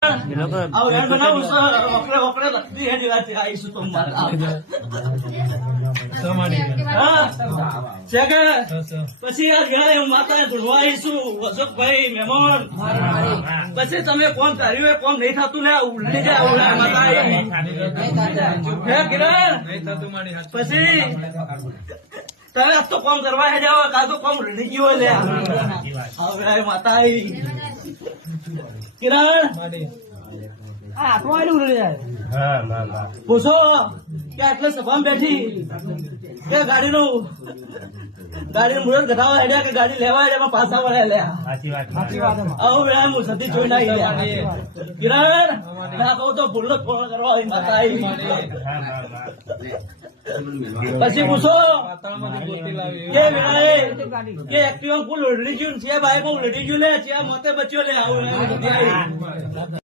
બનાવું વકડે વકડે લખતી હેડી વાત આવીશું તો પછી આ ગયા માતા ધૂળવા આવીશું અશોકભાઈ મહેમાન પછી તમે કોમ કર્યું કોમ નહીં થતું ને ઉલટી જાય માતા પછી તમે આજ તો કોમ કરવા હે જાવ કાલ તો કોમ રડી ગયો લે હવે માતા કિરણ પૂછો કે આટલે સભામાં બેઠી કે ગાડીનું મુહૂર્ત ઘટાવા હેડ્યા કે ગાડી લેવા હેડ્યા પાછા વળ્યા લ્યા આવું વેળા હું સતી જોઈ નાખી લ્યા કિરણ ના કહું તો ભૂલો ફોન કરવા આવી માતા આવી પછી પૂછો કે વેળાએ કે એક્ટિવા ફૂલ ઉલડી ગયું છે બાઈક ઉલડી ગયું લે છે મતે બચ્યો લે આવું